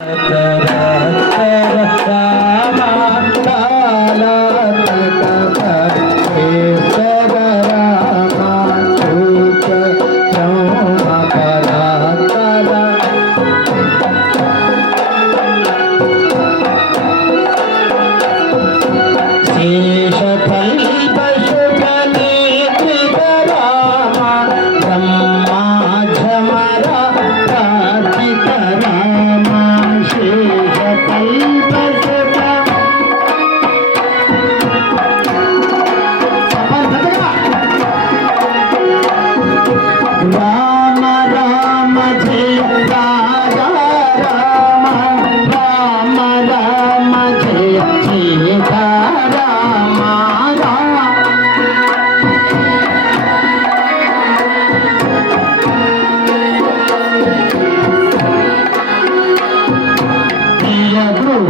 Thank uh -huh.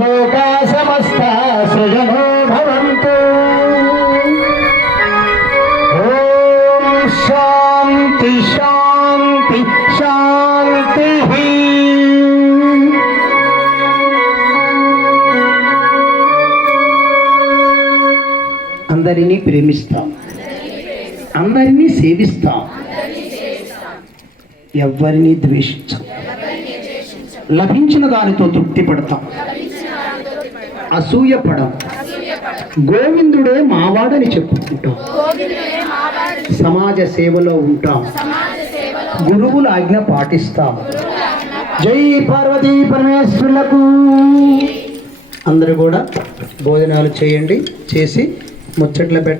లోకా సమస్త సృజనో భవంతు. ఓం శాంతి శాంతి శాంతి అందరినీ ప్రేమిస్తాం. అందరినీ సేవిస్తాం. ఎవరిని ద్వేషించం. లభించిన దానితో తృప్తి పడతాం. అసూయపడం గోవిందుడే మావాడని చెప్పుకుంటాం. సమాజ సేవలో ఉంటాం. గురువుల ఆజ్ఞ పాటిస్తాం. జై పార్వతీ పరమేశ్వరులకు. అందరూ కూడా భోజనాలు చేయండి చేసి ముచ్చట్లు పెట్ట